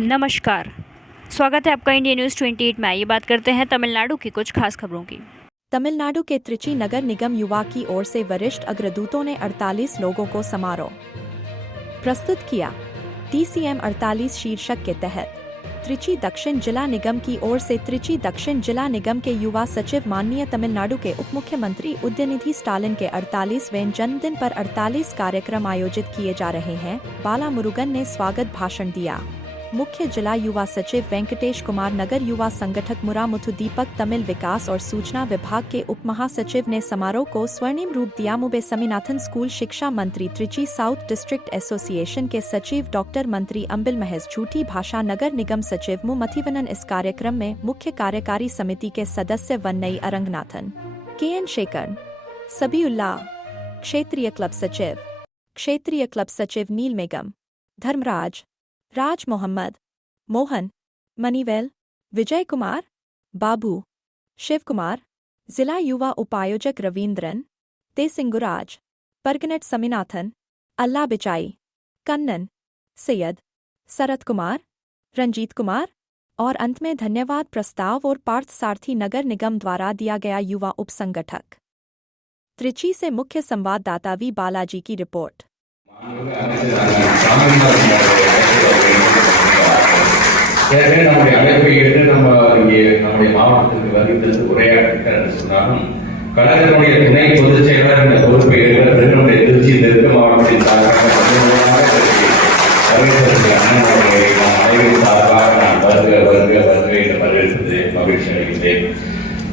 नमस्कार। स्वागत है आपका इंडिया न्यूज़ 28 में। आइए बात करते हैं तमिलनाडु की कुछ खास खबरों की। तमिलनाडु के त्रिची नगर निगम युवा की ओर से वरिष्ठ अग्रदूतों ने 48 लोगों को समारोह प्रस्तुत किया। TCM 48 शीर्षक के तहत त्रिची दक्षिण जिला निगम की ओर से त्रिची दक्षिण जिला निगम के युवा सचिव माननीय तमिलनाडु के उप मुख्यमंत्री उदयनिधि स्टालिन के 48वें जन्मदिन पर 48 कार्यक्रम आयोजित किए जा रहे हैं। बाला मुरुगन ने स्वागत भाषण दिया। मुख्य जिला युवा सचिव वेंकटेश कुमार, नगर युवा संगठक मुरामुथु दीपक, तमिल विकास और सूचना विभाग के उप महासचिव ने समारोह को स्वर्णिम रूप दिया। मुबे समीनाथन स्कूल शिक्षा मंत्री, त्रिची साउथ डिस्ट्रिक्ट एसोसिएशन के सचिव डॉक्टर मंत्री अंबिल महेश, झूठी भाषा नगर निगम सचिव मु मथिवनन। इस कार्यक्रम में मुख्य कार्यकारी समिति के सदस्य वन्नई अरंगनाथन, KN शेखर, सबीउल्लाह, क्षेत्रीय क्लब सचिव नील मेगम, धर्मराज, राज मोहम्मद, मोहन, मनीवेल, विजय कुमार, बाबू, शिव कुमार, जिला युवा उपायोजक रवींद्रन, तेसिंगुराज, परगनेट समीनाथन, अल्लाह बिचाई, कन्नन, सैयद, सरत कुमार, रंजीत कुमार और अंत में धन्यवाद प्रस्ताव और पार्थ सारथी नगर निगम द्वारा दिया गया। युवा उप संगठक त्रिची से मुख्य संवाददाता वी बालाजी की रिपोर्ट। நம்முடைய அழைப்பை ஏற்று நம்ம இங்கே நம்முடைய மாவட்டத்திற்கு வருகிறது உரையாற்ற சொன்னாலும் கழகத்தினுடைய துணை பொதுச் செயலாளர் இந்த பொறுப்பை ஏற்கிறது நம்முடைய திருச்சி தெற்கு மாவட்டத்தின் சார்பாக அனைவரின் சார்பாக நான் வருக என்று வரவேற்பது மகிழ்ச்சி அடைகின்றேன்.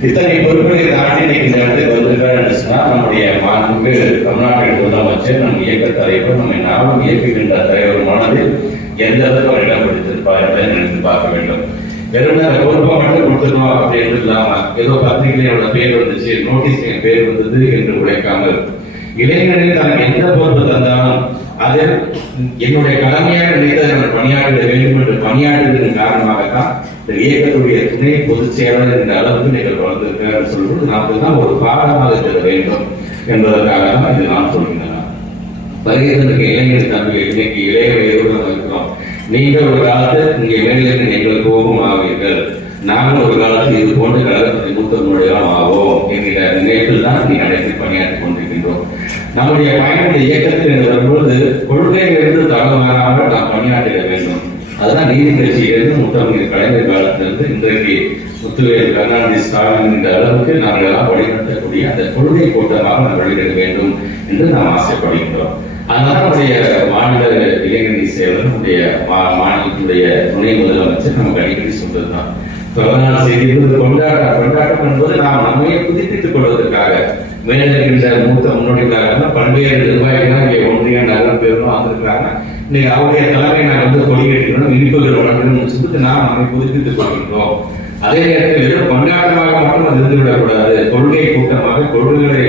இத்தனை பொறுப்புகளை தாண்டி இன்னைக்கு இந்த இடத்துக்கு வந்திருக்காரு என்று சொன்னால் நம்முடைய மாண்புக்கு தமிழ்நாட்டின் முதலமைச்சர் நம் இயக்க தலைவர் நம்மை நாமும் இயக்குகின்ற தலைவருமானது எந்த அளவுக்கு இடம் பிடித்திருப்பார் என்பதை நினைத்து பார்க்க வேண்டும். வெறும் அந்த பொறுப்பை மட்டும் கொடுத்துருவோம் அப்படின்னு இல்லாம ஏதோ பத்திரிகையோட பேர் வந்துச்சு, நோட்டீஸ் என் பேர் வந்தது என்று உழைக்காமல் இளைஞர்கள் தனக்கு எந்த பொறுப்பு தந்தாலும் அதில் என்னுடைய கடமையாக நினைத்து பணியாற்ற வேண்டும் என்று பணியாற்றுவதன் காரணமாகத்தான் இந்த இயக்கத்துடைய துணை பொதுச் செயலாளர் இந்த அளவுக்கு நீங்கள் வளர்ந்திருக்கிறார் சொல்வது நமக்கு தான் ஒரு பாடமாக இருக்க வேண்டும் என்பதற்காக தான் இது நான் சொல்கிறேன். வருகிறதுக்கு இளைஞர் தம்பி இன்னைக்கு இளைய வயதுடன் இருக்கிறோம். நீங்கள் ஒரு காலத்தில் இங்கே மேலிருந்து நீங்கள் கோபம் ஆவீர்கள், நாங்கள் ஒரு காலத்தில் இது போன்ற கழகத்தை மூத்த மொழிகளும் ஆவோம் என்கிற நினைப்பில் தான் நீ அழைத்து பணியாற்றிக் கொண்டிருக்கின்றோம். நம்முடைய பயண இயக்கத்தில் வரும்போது கொள்கையிலிருந்து தகவலாக நாம் பணியாற்ற வேண்டும். அதுதான் நீதி கட்சியிலிருந்து முத்தமிழ் கலைஞர் காலத்திலிருந்து இன்றைக்கு முத்துவேல் கருணாநிதி ஸ்டாலின் என்ற அளவுக்கு நாங்கள் எல்லாம் வழிநடத்தக்கூடிய அந்த கொள்கை கூட்டமாக நாம் வெளியிட வேண்டும் என்று நாம் ஆசைப்படுகின்றோம். அதனால நம்முடைய மாநில இளைஞரணி செயலர், நம்முடைய மாநிலத்தினுடைய துணை முதலமைச்சர் நமக்கு அடிக்கடி சொல்றதுதான் பிறந்தநாள் செய்தி கொண்டாட்டம் என்பது நாம் நம்மையே புதுப்பித்துக் கொள்வதற்காக மேலிருக்கின்ற மூத்த முன்னோடிகளாக பல்வேறு நிர்வாகிகள் இங்கே ஒன்றிய நகரம் பேரும் வந்திருக்கிறாங்க. இன்னைக்கு அவருடைய தலைமை நாங்கள் கொடியேற்றணும், இனிப்புகள் வழங்கணும்னு சொல்லிட்டு நாம் நம்மை புதுப்பித்துக் கொள்கின்றோம். அதே நேரத்தில் வெறும் கொண்டாட்டமாக மட்டும் அது இருந்துவிடக்கூடாது, கொள்கை கூட்டமாக கொள்கைகளை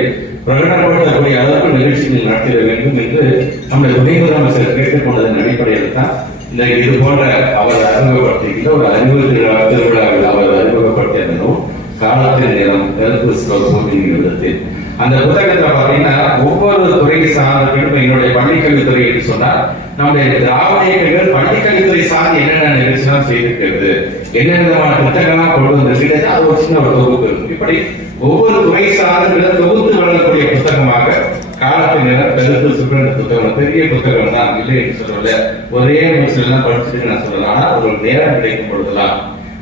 பிரகடனப்படுத்தக்கூடிய அளவுக்கு நிகழ்ச்சிகள் நடத்திட வேண்டும் என்று நம்முடைய துணை முதலமைச்சர் கேட்டுக்கொண்டதன் அடிப்படையில் தான் இந்த இது போன்ற அவர் அறிமுகப்படுத்திக்கிட்ட ஒரு அறிவு திருவிழாவில் அவர் அறிமுகப்படுத்திய அந்த நூல் காலத்தின் நேரம் விதத்தில் அந்த புத்தகத்துல பாத்தீங்கன்னா ஒவ்வொரு துறை சார்ந்த என்னுடைய பள்ளிக்கல்வித்துறை என்று சொன்னால் நம்முடைய திராவிட இயக்கங்கள் பள்ளிக்கல்வித்துறை சார்ந்து என்னென்ன நிகழ்ச்சிலாம் செய்திருக்கிறது, என்னென்ன விதமான திட்டங்கள்லாம் கொண்டு வந்திருக்கிறது, அது ஒரு சின்ன ஒரு தொகுப்பு இருக்கும். இப்படி ஒவ்வொரு துறை சார்ந்த தொகுத்து வழங்கக்கூடிய புத்தகமாக காலத்தின் நேரம் பெருத்து சுற்ற புத்தகம் பெரிய புத்தகம் தான் இல்லை என்று சொல்லல. ஒரே நிமிஷம் படிச்சுட்டு நான் சொல்லலாம். ஆனா ஒரு நேரம் கிடைக்கும் பொழுதுலாம்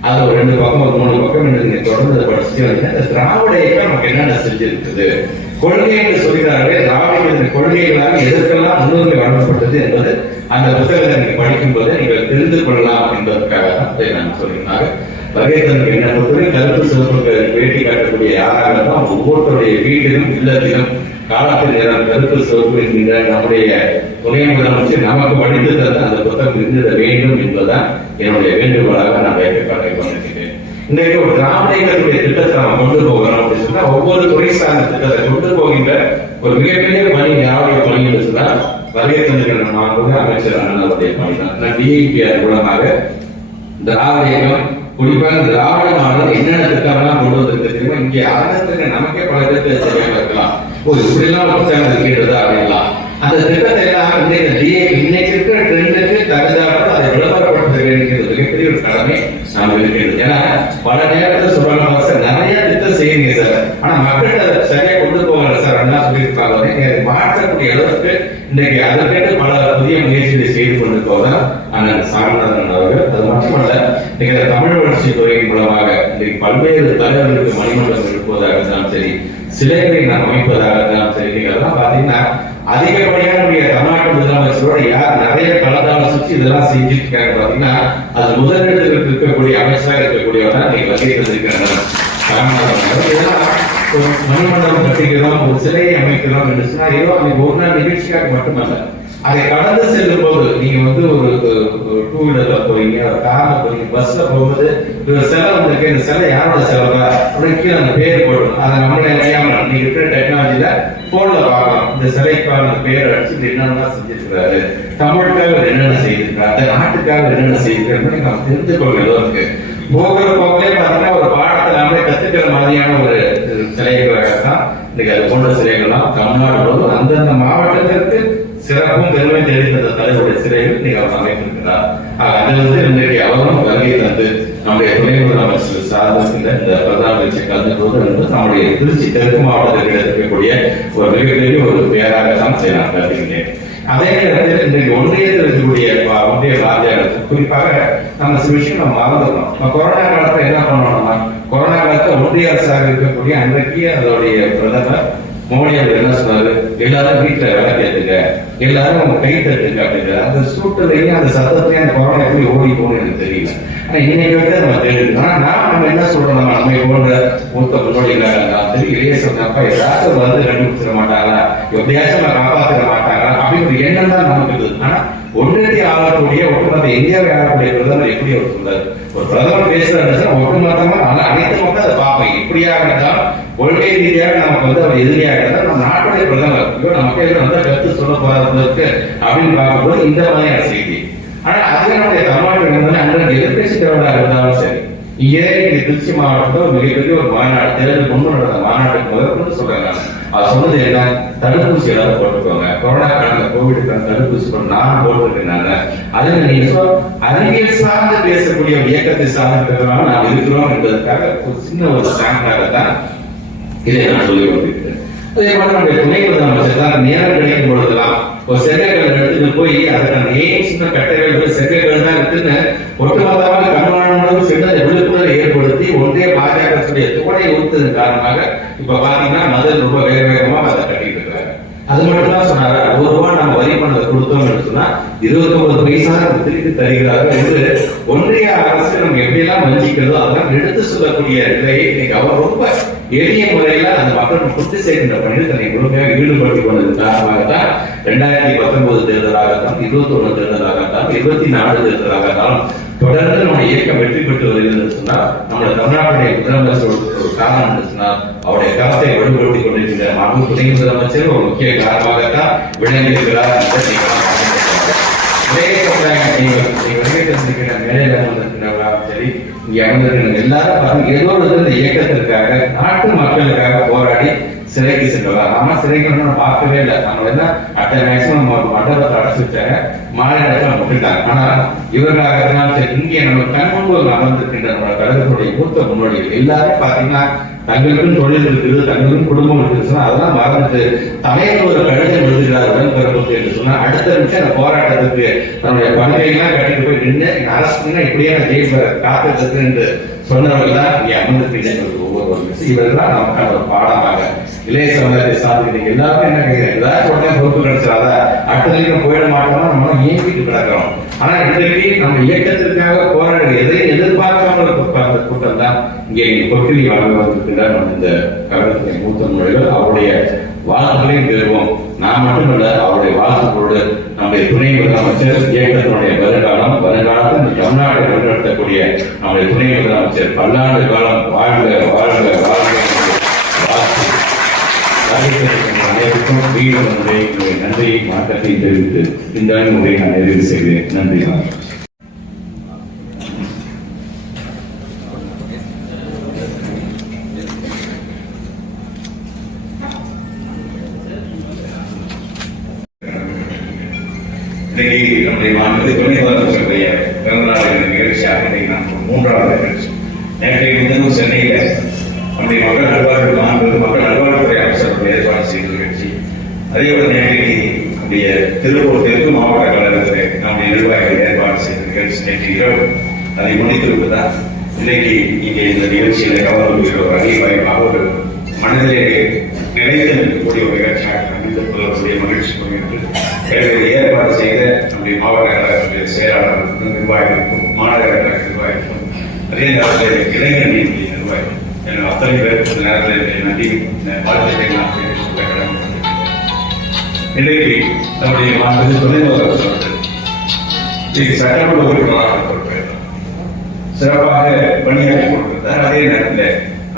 அது ஒரு 2 பக்கம் ஒரு 3 பக்கம் நீங்க தொடர்ந்து படிச்சுட்டு வந்து திராவிட இயக்கம் நமக்கு என்னென்ன செஞ்சிருக்குது, கொள்கை என்று சொல்கிறார்கள், திராவிட கொள்கைகளாக எதற்கெல்லாம் முன்னுரிமை வழங்கப்பட்டது என்பது அந்த புத்தகத்தை நீங்க படிக்கும் போது நீங்கள் தெரிந்து கொள்ளலாம் என்பதற்காக தான் நான் சொல்லியிருந்தாங்க. வகைத்தனுக்கு என்ன பொறுத்தவரை கருத்து சிறப்பு பேட்டி காட்டக்கூடிய யாராக தான் ஒவ்வொருத்தருடைய வீட்டிலும் இல்லத்திலும் காலத்தின் நேரம் கருத்து சிறப்பு என்கின்ற நம்முடைய துணை முதலமைச்சர் நமக்கு படித்து தந்த அந்த புத்தகம் இருந்திட வேண்டும் என்பதுதான் என்னுடைய வேண்டுகோளாக நான் வைக்கப்பட்டை கொண்டிருக்கிறேன். இன்றைக்கு ஒரு திராவிட இயக்கத்துடைய திட்டத்தை நம்ம கொண்டு போகிறோம் அப்படின்னு சொன்னா ஒவ்வொரு துறை சார்ந்த திட்டத்தை கொண்டு போகின்ற ஒரு மிகப்பெரிய பணி யாருடைய பணி என்று சொன்னால் வகைத்தனுக்கு நான் அமைச்சர் அண்ணனுடைய பணி தான். DIPR மூலமாக திராவிட இயக்கம் குறிப்பாக திராவிட மாடல் என்னென்ன திட்டம்லாம் கொண்டு வந்திருக்கு தெரியுமா? இங்கே அரங்கத்துக்கு நமக்கே பல பேருக்கு தெரியாம இருக்கலாம், இப்படிலாம் புத்தகம் இருக்கின்றது அப்படின்லாம். அந்த திட்டத்தை எல்லாம் இன்னைக்கு இருக்கிற ட்ரெண்டுக்கு தகுந்தாமல் அதை விளம்பரப்படுத்த வேண்டியது சரியா கொண்டு போகல சார் அப்படின்னா சொல்லியிருப்பாங்க. மாற்றக்கூடிய அளவுக்கு இன்றைக்கு அதற்கென்று பல புதிய முயற்சிகளை செய்து கொண்டு போக அண்ணன் சாமிநாதன் அவர்கள். அது மட்டுமல்ல, இன்னைக்கு தமிழ் வளர்ச்சி துறையின் மூலமாக இன்றைக்கு பல்வேறு தலைவர்களுக்கு மணிமண்டலம் எழுப்புவதாக இருந்தாலும் சரி, சிலைகளை நாம் அமைப்பதாக இருந்தாலும் சரி, நீங்க அதெல்லாம் பாத்தீங்கன்னா அதிகப்படியான தமிழ்நாட்டு முதலமைச்சரோட யார் நிறைய கலந்தாலோசிச்சு இதெல்லாம் செஞ்சுட்டு இருக்காங்க பாத்தீங்கன்னா, அது முதலிடத்தில் இருக்கக்கூடிய அமைச்சராக இருக்கக்கூடியவர் தான் நீங்க வகை தந்திருக்கிறாங்க. மணிமண்டலம் கட்டிக்கிறோம், ஒரு சிலையை அமைக்கிறோம் என்று சொன்னா ஏதோ அன்னைக்கு ஒரு நாள் நிகழ்ச்சிக்காக மட்டுமல்ல, அதை கடந்து செல்லும் போது நீங்க ஒரு டூ வீலர்ல போறீங்க, கார்ல போறீங்க, பஸ்ல போகும்போது செலவு உங்களுக்கு இந்த செலவு யாரோட செலவா அப்படின்னு கீழே அந்த பேர் போடணும். அதை நம்மளே அறியாம நீங்க இருக்கிற டெக்னாலஜில போன்ல பார்க்கலாம். இந்த சிலைக்கான பேர் அடிச்சு என்னென்ன செஞ்சிருக்கிறாரு, தமிழுக்காக என்னென்ன செய்திருக்காரு, அந்த நாட்டுக்காக என்னென்ன செய்திருக்காரு நம்ம தெரிந்து கொள்ள அளவுக்கு போகிற போக்கிலே பார்த்தீங்கன்னா ஒரு பாடத்தை நாமளே கத்துக்கிற மாதிரியான ஒரு சிலைகளாக தான் இன்னைக்கு அது போன்ற சிலைகள்லாம் தமிழ்நாடு முழுவதும் அந்தந்த மாவட்டத்திற்கு சிறப்பும் பெருமை தெரிந்த தலைவருடைய சிலைகள் இன்னைக்கு அவர் அமைத்திருக்கிறார். அது இன்றைக்கு அவரும் வருகை தந்து நம்முடைய துணை முதலமைச்சர் சார்ந்த இந்த பிரதான நிகழ்ச்சி கலந்து கொண்டு நம்முடைய திருச்சி தெற்கு மாவட்டத்தில் இருக்கக்கூடிய ஒரு மிகப்பெரிய ஒரு பேராக தான் நான் கருதுகிறேன். அதே நேரத்தில் இன்றைக்கு ஒன்றியத்தில் இருக்கக்கூடிய ஒன்றிய வாத்தியாளர்கள் குறிப்பாக நம்ம சில விஷயம் நம்ம மறந்துடணும். நம்ம கொரோனா காலத்துல என்ன பண்ணணும்னா, கொரோனா காலத்துல ஒன்றிய அரசாக இருக்கக்கூடிய அன்றைக்கு அதோடைய பிரதமர் மோடி அவர் என்ன சொன்னாரு, எல்லாரும் வீட்டுல விளக்கேத்துங்க, எல்லாரும் அவங்க கை தட்டுங்க அப்படிங்கிற அந்த சூட்டுலையும் அந்த சத்தத்திலையும் அந்த கொரோனா எப்படி ஓடி போகணும்னு எனக்கு தெரியல. ஆனா இன்னைக்கு வந்து நம்ம தெரிஞ்சுக்கணும். நம்ம என்ன சொல்றோம், நம்ம போன்ற மூத்த முன்னோடிகளாக சரி, இளைய சொன்னப்ப ஏதாச்சும் வந்து கண்டுபிடிச்சிட மாட்டாங்களா, எப்படியாச்சும் நம்ம காப்பாற்ற மாட்டாங்களா அப்படிங்கிற எண்ணம் தான் நமக்கு இருக்குது. ஆனா ஒன்றியத்தை ஆளக்கூடிய ஒட்டுமொத்த இந்தியாவை ஆளக்கூடிய பிரதமர் எப்படி அவர் சொல்றாரு, ஒரு பிரதமர் பேசுறாரு ஒட்டுமொத்தமா அனைத்து மக்கள் அதை பார்ப்போம். இப்படியாக இருந்தாலும் கொள்கை ரீதியாக நமக்கு வந்து அவர் எதிரியாக இருந்தால் நம்ம நாட்டுடைய பிரதமர் நமக்கு வந்து கருத்து சொல்ல போறதுக்கு அப்படின்னு பார்க்கும்போது இந்த மாதிரியான செய்தி. ஆனா அதுவே நம்முடைய தமிழ்நாட்டில் அன்றைக்கு எதிர்கட்சி தலைவராக இருந்தாலும் சரி, இங்கே திருச்சி மாவட்டத்தில் மிகப்பெரிய ஒரு மாநாடு தேர்தல் கொண்டு நடந்த மாநாட்டுக்கு முதற்கொண்டு சொல்றாங்க. அவர் சொன்னது என்ன, தடுப்பூசி எல்லாரும் போட்டுக்கோங்க, கொரோனா காலத்துல கோவிட் தடுப்பூசி நான் போட்டுருக்கேன். அது நீங்க அறிவியல் சார்ந்து பேசக்கூடிய இயக்கத்தை சார்ந்திருக்கிறதுனால நாம் இருக்கிறோம் என்பதற்காக ஒரு சின்ன ஒரு சான்றாக தான் இதை நான் சொல்லி கொண்டிருக்கிறேன். அதே போல நம்முடைய துணை முதலமைச்சர் தான் நேரம் கிடைக்கும் பொழுதுலாம் ஒரு செங்கக்கல் எடுத்துட்டு போய் அதுக்கான எய்ம்ஸ் கட்டளைகள் செங்கக்கல் தான் இருக்குன்னு ஒட்டுமொத்தமாக கண்மாணம் சென்று விழிப்புணர்வு ஏற்படுத்தி ஒன்றே பாஜக தோடை ஊத்ததன் காரணமாக இப்ப பாத்தீங்கன்னா மதல் ரொம்ப வேக வேகமா அதை கட்டிட்டு இருக்காங்க. அது மட்டும் தான் சொன்னாரு, ₹1 நம்ம வரி பணத்தை கொடுத்தோம்னு சொன்னா 29 பைசா திருப்பி தருகிறார்கள் என்று ஒன்றிய அரசு நம்ம எப்படியெல்லாம் வஞ்சிக்கிறதோ அதெல்லாம் எடுத்து சொல்லக்கூடிய நிலையை இன்னைக்கு அவர் ரொம்ப எளிய முறையில அந்த மக்கள் புத்தி சேர்க்கின்ற பணியில் தன்னை முழுமையாக ஈடுபடுத்திக் கொண்டது காரணமாகத்தான் 2019 தேர்தலாகத்தான், 21 தேர்தலாகத்தான், 24 தேர்தலாகத்தான் தொடர்ந்து நம்ம இயக்கம் வெற்றி பெற்று வருகிறது சொன்னால் நம்முடைய தமிழ்நாட்டுடைய முதலமைச்சர் ஒரு காரணம் என்று சொன்னால் அவருடைய கருத்தை வலுப்படுத்திக் கொண்டிருக்கின்ற மாண்பு துணை முதலமைச்சர் ஒரு முக்கிய காரணமாகத்தான் விளங்கியிருக்கிறார். மேடையில் வந்திருக்கிறவர்களாலும் சரி, இங்கே அமர்ந்திருக்கிற எல்லாரும் ஏதோ ஒரு இயக்கத்திற்காக நாட்டு மக்களுக்காக போராடி சிறைக்கு சென்றவர். ஆனா சிறைக்கு நம்ம பார்க்கவே இல்லை. நம்ம என்ன அட்டை மேக்சிமம் மண்டபத்தை அடைச்சு வச்சாங்க, மாநிலத்தை விட்டுட்டாங்க. ஆனா இவர்களாக சரி, இங்கே நம்ம கண்முன்பு அமர்ந்திருக்கின்ற நம்ம கழகத்துடைய மூத்த முன்னோடிகள் எல்லாரும் பாத்தீங்கன்னா தங்களுக்கும் தொழில் இருக்குது, தங்களுக்கும் குடும்பம் இருக்குது, அதெல்லாம் மறந்துட்டு தலைவர் ஒரு கடிதம் எழுதுகிறார் உடன்பிறப்புக்கு என்று சொன்னா அடுத்த நிமிஷம் அந்த போராட்டத்துக்கு தன்னுடைய படுகையெல்லாம் கட்டிட்டு போய் நின்று அரசு இப்படியே ஜெயிப்ப காத்திருக்கு என்று சொன்னவர்கள் தான் இங்கே அமர்ந்திருக்கின்ற ஒவ்வொரு இவர்கள்தான் நமக்கான ஒரு பாடமாக இளைய சமுதாயத்தை சார்ந்து எல்லாருமே என்ன கேட்கிறேன், ஏதாச்சும் உடனே பொறுப்பு கிடைச்சாத அடுத்த போயிட மாட்டோம்னா நம்ம இயங்கிட்டு கிடக்கிறோம். ஆனா இன்றைக்கு நம்ம இயக்கத்திற்காக போராட எதை எதிர்பார்க்காமல் கூட்டம் தான் இங்கே பொற்கிளி வழங்க வந்திருக்கிறார். இந்த கழகத்தின் மூத்த மொழிகள் அவருடைய வாழ்த்துக்களையும் பெறுவோம். நான் மட்டுமல்ல, அவருடைய வாழ்த்துக்களோடு நம்முடைய துணை முதலமைச்சர் இயக்கத்தினுடைய வருங்காலத்தில் தமிழ்நாட்டை வழிநடத்தக்கூடிய நம்முடைய துணை முதலமைச்சர் பல்லாண்டு காலம் வாழ்க வாழ்க வாழ்க அனைவருக்கும் மீண்டும் நன்றி மாற்றத்தை தெரிவித்து இந்த முறை நான் நிறைவு செய்கிறேன். நன்றி. இன்னைக்கு நம்முடைய மாநிலத்தை துணை முதலமைச்சருடைய பிறந்தநாள் நிகழ்ச்சியாக இன்னைக்கு நான் 3வது நிகழ்ச்சி. நேற்றைய முன்தினம் சென்னையில நம்முடைய மக்கள் நல்வாழ்வு மக்கள் நல்வாழ்வுத்துறை அதே போல நேற்றைக்கு நம்முடைய திருப்பூர் தெற்கு மாவட்ட கழகத்தில் நம்முடைய நிர்வாகிகள் ஏற்பாடு செய்த நிகழ்ச்சி நேற்று இரவு அதை முடித்துவிட்டு தான் இன்னைக்கு இங்கே இந்த நிகழ்ச்சியில கவர்னர் ஒரு அணிவாய்ப்பாக ஒரு மனதிலே நிலைத்து நிற்கக்கூடிய ஒரு நிகழ்ச்சியாக அமைந்திருப்பதற்குரிய மகிழ்ச்சி கொண்டு ஏற்பாடு செய்த நம்முடைய மாவட்ட கழகத்துடைய செயலாளர்களுக்கும் நிர்வாகிகளுக்கும் மாநகர கழக நிர்வாகிகளுக்கும் அதே நேரத்தில் இளைஞர் நீதி நிர்வாகிகள் என அத்தனை பேருக்கு நேரத்தில் நன்றி வாழ்த்துக்களை நான் சொல்ல கடமைப்பட்டேன். இன்றைக்கு நம்முடைய மாண்பு துணை முதல்வர் அவர்கள் சட்டமன்ற உறுப்பினராக பொறுப்பேற்றார். சிறப்பாக பணியாற்றி கொண்டிருந்தார். அதே நேரத்தில்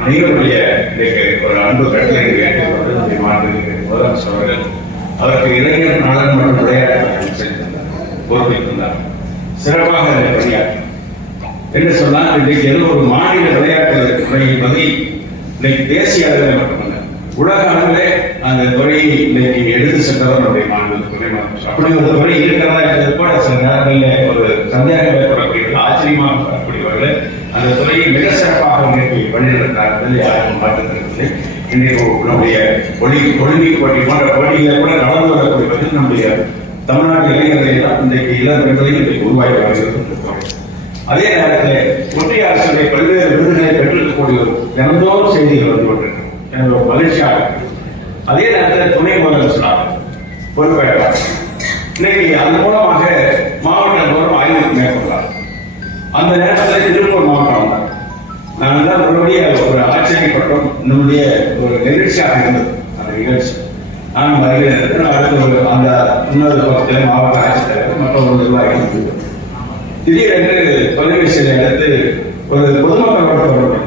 அனைவருடைய இன்றைக்கு ஒரு அன்பு கட்டளை கேட்டுக்கொண்டு நம்முடைய மாண்பு முதலமைச்சர் அவர்கள் அவருக்கு இளைஞர் நலன் மற்றும் விளையாட்டு செய்திருந்தார், பொறுப்பேற்றிருந்தார். சிறப்பாக பணியாற்றி என்று சொன்னால் இன்றைக்கு ஏதோ ஒரு மாநில விளையாட்டு துறையை பற்றி இன்னைக்கு தேசிய அளவில் மட்டுமல்ல உலக அளவிலே அந்த துறையை இன்னைக்கு எடுத்து சென்றவர் நம்முடைய மாநில துணை முதலமைச்சர். அப்படி ஒரு துறை இருக்கிறதா என்பது கூட சில நேரங்களில் ஒரு சந்தேகம் ஏற்படக்கூடிய ஆச்சரியமாக வரக்கூடியவர்கள் அந்த துறையை மிக சிறப்பாக இன்னைக்கு பண்ணியிருக்கிறார்கள். யாருக்கும் மாற்றத்திற்கில்லை. இன்னைக்கு நம்முடைய ஒலிம்பிக் போட்டி போன்ற போட்டிகளை கூட நடந்து வரக்கூடியவர்கள் நம்முடைய தமிழ்நாட்டு இளைஞர்களை தான் இன்றைக்கு இளைஞர்களையும் இன்றைக்கு உருவாகி வருகிறது. அதே நேரத்தில் ஒன்றிய அரசுடைய பல்வேறு விருதுகளை பெற்றிருக்கக்கூடிய தினந்தோறும் செய்திகள் வந்து கொண்டிருக்கிறது. எனக்கு ஒரு மகிழ்ச்சியாக இருக்கு. அதே நேரத்தில் துணை முதலமைச்சராக பொறுப்பேற்றார். இன்னைக்கு அதன் மூலமாக மாவட்டம் தோறும் ஆய்வு மேற்கொண்டார். அந்த நேரத்தில் திருப்பூர் மாவட்டம் வந்தார். நாங்கள் தான் மறுபடியும் ஒரு ஆச்சரியப்பட்டோம். நம்முடைய ஒரு நிகழ்ச்சியாக இருந்தது அந்த நிகழ்ச்சி. நான் வருகிறேன். அடுத்த அந்த இன்னொரு பக்கத்தில் மாவட்ட ஆட்சித்தலைவர் மற்றொரு நிர்வாகிகள் திடீரென்று தொலைபேசியில் எடுத்து ஒரு பொதுமக்களோட தொடர்பு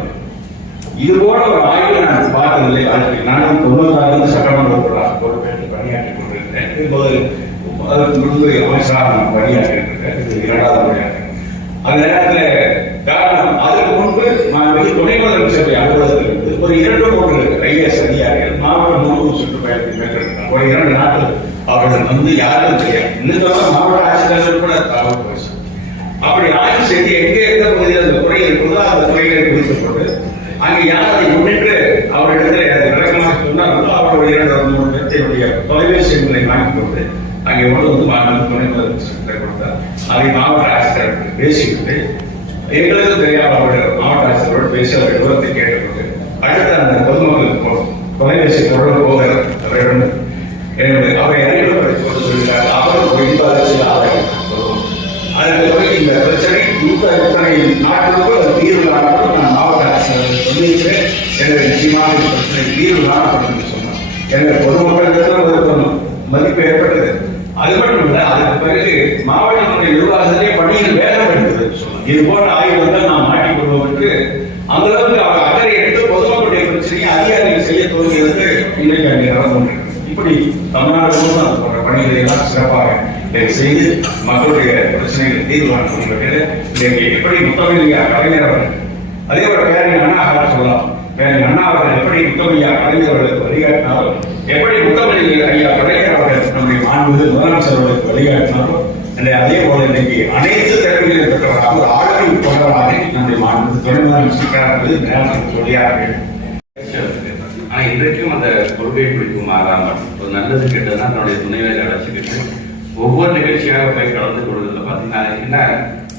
இது போல ஒரு ஆய்வு நான் பார்த்ததில்லை. நானும் 90 சட்டமன்ற உறுப்பினராக பொறுப்பேற்று பணியாற்றிக் கொண்டிருக்கிறேன். இப்போது அதற்கு முன்பு அமைச்சராக நான் பணியாற்றி இருக்கிறேன். இது 2வது முறையாக. அந்த நேரத்தில் காரணம் அதற்கு முன்பு நான் துணை முதலமைச்சருடைய அலுவலகத்தில் இருந்து ஒரு 2-3 ஐஏஎஸ் அதிகாரிகள் மாவட்டம் முழுவதும் சுற்றுப்பயணத்தை மேற்கொண்டார். ஒரு 2 நாட்கள் அவர்கள் வந்து யாருக்கும் தெரியாது. இன்னும் மாவட்ட ஆட்சித்தலைவர் கூட தகவல் பேச அப்படி ஆய்வு செய்து எங்கே எந்த பகுதியில் அந்த துறை இருக்கிறதோ அந்த துறைகளை குறிப்பிட்டு அங்கே யார் அதை முன்னிட்டு அவரிடத்தில் விளக்கமாக சொன்னார்களோ அவருடைய 2-3 பேர்த்தையுடைய தொலைபேசி எண்களை வாங்கிக் கொண்டு அங்கே வந்து மாநில துணை முதலமைச்சர் கொடுத்தார். அதை மாவட்ட ஆட்சித்தலைவர் பேசிவிட்டு எங்களுக்கு தெரியாத அவருடைய மாவட்ட ஆட்சித்தலைவரோடு பேசி அவருடைய விவரத்தை கேட்டுக்கொண்டு அடுத்த அந்த பொதுமக்களுக்கு தொலைபேசி தொடர்பு போகிறார். அவரிடம் அவரை அறிமுகப்படுத்திக் கொண்டு சொல்கிறார். அவரும் இன்பாலஜி ஆதாயம் அதற்கு பிறகு இந்த பிரச்சனை இத்தனை நாட்களுக்கு தீர்வு காணப்படும். நான் மாவட்ட ஆட்சியர் சொல்லியிருக்கிறேன். எனக்கு நிச்சயமாக இந்த பிரச்சனை தீர்வு காணப்படும் என்று சொன்னார். எனக்கு பொதுமக்களிடத்தில் ஒரு மதிப்பு ஏற்பட்டது. அது மட்டும் இல்லை, அதற்கு பிறகு மாவட்டத்தினுடைய நிர்வாகத்திலே பணியில் வேகம் எடுத்தது சொன்னார். இது போன்ற ஆய்வுகள் நாம் மாட்டிக் கொள்வோம் என்று அந்த அளவுக்கு அவர் அக்கறை எடுத்து பொதுமக்களுடைய பிரச்சனையை அதிகாரிகள் செய்ய தோன்றியது இன்றைக்கு அங்கே நடந்து கொண்டிருக்கிறது. இப்படி தமிழ்நாடு முழுவதும் அது போன்ற பணிகளை எல்லாம் சிறப்பாக செய்து மக்களுடைய பிரச்சனைகளை தீர்வு காணும் இன்றைக்கு எப்படி முத்தமிழ் கலைஞர் அவர்கள் அதே ஒரு பேரறிஞர் அண்ணா சொல்லலாம். பேரறிஞர் அண்ணா அவர்கள் எப்படி முத்தமிழ் கலைஞர் அவர்களுக்கு வழிகாட்டினாலும் எப்படி முத்தமிழ் ஐயா கலைஞர் அவர்கள் நம்முடைய மாண்பு முதலமைச்சர் அவர்களுக்கு வழிகாட்டினாலும் அதே போல இன்னைக்கு அனைத்து திறமைகளையும் பெற்றவராக ஒரு ஆளுமை கொண்டவராக நம்முடைய மாண்பு துணை முதலமைச்சர் நேரத்தில் சொல்லியார்கள். ஆனா இன்றைக்கும் அந்த கொள்கை பிடிக்கும் மாறாமல் ஒரு நல்லது கேட்டதுன்னா தன்னுடைய துணைவேலை அழைச்சிக்கிட்டு ஒவ்வொரு நிகழ்ச்சியாக போய் கலந்து கொள்வதில் பார்த்தீங்கன்னா என்ன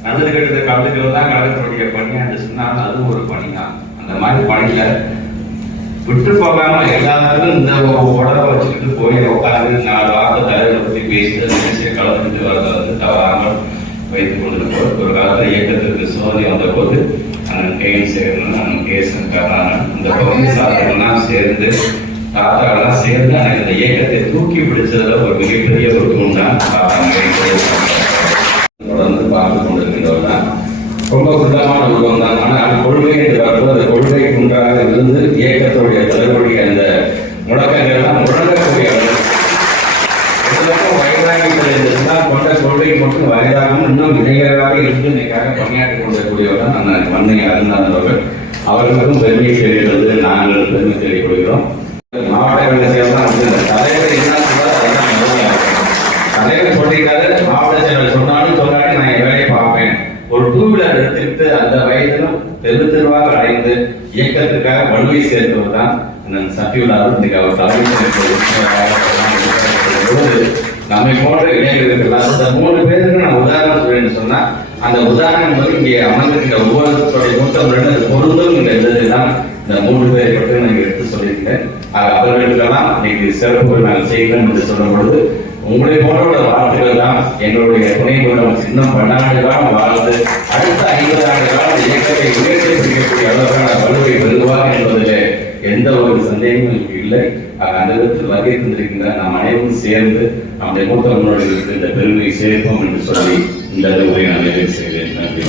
நல்லது கெட்டதை கலந்துக்கிறது தான் கலந்துக்கூடிய பணியான்னு சொன்னாலும் அது ஒரு பணி தான். அந்த மாதிரி பணியில விட்டு போகாம எல்லாத்துக்கும் இந்த உடலை வச்சுக்கிட்டு போய் உட்காந்து 4 வாரத்தை தலைவரை பற்றி பேசிட்டு நிகழ்ச்சியை கலந்துட்டு வரதை வந்து தவறாமல் வைத்துக் கொண்டிருப்போம். ஒரு காலத்தில் இயக்கத்திற்கு சோதனை வந்த போது அண்ணன் கேஎன் சேகரன், அண்ணன் கேசன் கருணானன் இந்த பகுதி சாதனைலாம் சேர்ந்து தாத்தாவெல்லாம் சேர்ந்து அந்த இயக்கத்தை தூக்கி பிடிச்சதுல ஒரு மிகப்பெரிய ஒரு தூண்டான் தொடர்ந்து பார்த்து கொண்டிருக்கின்றவர் தான். ரொம்ப குண்டமான உருவம் தான். ஆனால் கொள்கை என்று பார்ப்பது அந்த கொள்கை குன்றாக இருந்து இயக்கத்துடைய தலைவருடைய அந்த முழக்கங்கள்லாம் முழங்கக்கூடிய வயதாகிகள் என்றால் கொண்ட கொள்கை மட்டும் வயதாகவும் இன்னும் இளைஞராக இருந்து இன்னைக்காக பணியாற்றிக் கொண்டிருக்கக்கூடியவர் தான் அந்த மண்ணை அறிந்தார்கள். அவர்களுக்கும் பெருமை தெரிகிறது. நாங்கள் பெருமை தெரியப்படுகிறோம். மாவட்ட சேர்ந்தான் தலைவர் என்ன தலைவர் சொல்லிட்டாரு. மாவட்ட செயலர் சொன்னாலும் சொல்லாட்டி நான் என் வேலையை பார்ப்பேன். ஒரு 2 வீலர் எடுத்துக்கிட்டு அந்த வயதிலும் தெருவாக அடைந்து இயக்கத்துக்காக வலுவை சேர்ந்தவர் தான் சத்தியுள்ளாரும் இன்னைக்கு அவர் தலைமையில் நம்மை போன்ற இளைஞர்கள் அந்த 3 பேருக்கு நான் உதாரணம் சொல்றேன்னு சொன்னா அந்த உதாரணம் வந்து இங்கே அமர்ந்திருக்கிற ஒவ்வொருத்தருடைய மூத்தவர்கள் பொருந்தும் இந்த இதுதான் இந்த 3 பேரை பற்றி நான் எடுத்து சொல்லியிருக்கேன். அவர்களுக்கெல்லாம் இன்னைக்கு சிறப்புகள் நாங்கள் செய்கிறோம் என்று சொல்லும் பொழுது உங்களை போன்ற வாழ்த்துக்கள் தான் எங்களுடைய துணை முதலம் இன்னும் 12 காலம் வாழ்ந்து அடுத்த 50 ஆண்டு காலம் இயக்கத்தை உயர்த்தி பிடிக்கக்கூடிய அளவுக்கான வலுவை பெறுவார் என்பதில் எந்த ஒரு சந்தேகமும் எனக்கு இல்லை. அந்த விதத்தில் வருகை தந்திருக்கின்ற நாம் அனைவரும் சேர்ந்து நம்முடைய மூத்த முன்னோடிகளுக்கு இந்த பெருமையை சேர்ப்போம் என்று சொல்லி இந்த உரையை நான் நிறைவு செய்கிறேன். நன்றி.